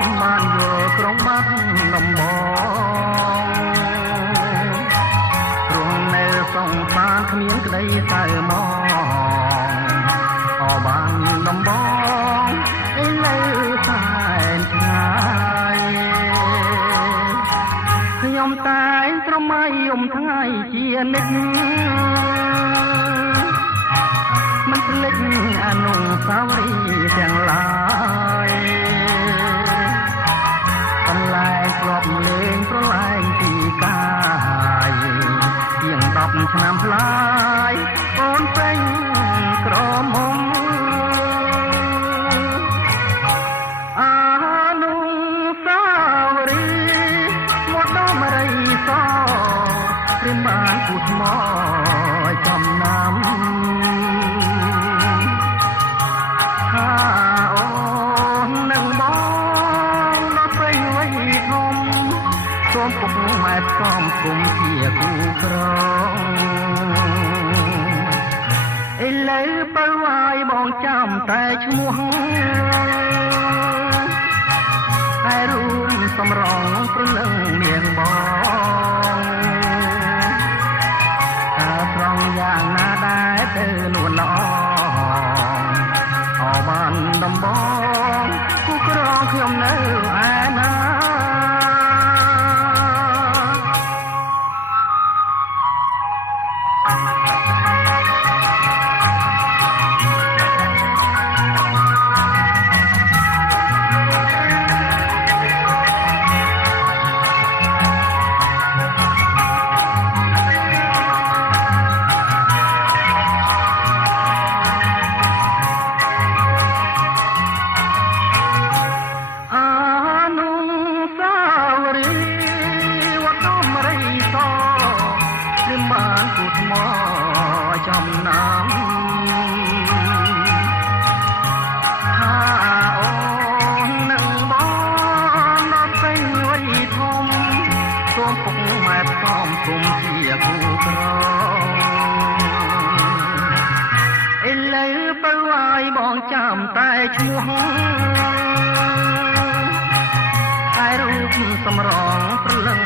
ចាំបានយល់ក្រុងបាត់ដំបងរស់នៅសង្សារគ្មានក្តីសៅមកអបានដំបងឯនៅសែនឆ្ងាយខ្ញុំតែងស្រមៃយំថ្ងៃជានិច្ចមិនភ្លេចអនុស្សាវរីយ៍ទាំងឡាយកន្លែងធ្លាប់លេងប្រឡែងពីកាយជាង10ឆ្នាំផ្លាយអូនពេញក្រមុំអនុស្សាវរីយ៍មកដល់មរីសព្រាមបានគូថ្មចំណាំអូននឹងបងដល់ពេញវ័យធំសូមពុកម៉ែសំគុំជាគូក្រងឥឡូវបើវាយបងចាំតែឈ្មោះតែរួមសំរងព្រលឹងមានបងតើត្រង់យ៉ាងណាដែរទៅនួនល្អអបានដំបងគូក្រងខ្ញុំនៅឯណាបានគូថ្មចំណាំថាអូននឹងបងដល់ពេញវ័យធំសូមពុកម៉ែសំគុំជាគូក្រងឥឡូវបើវាយបងចាំតែឈ្មោះតែរូបសំរងព្រលឹង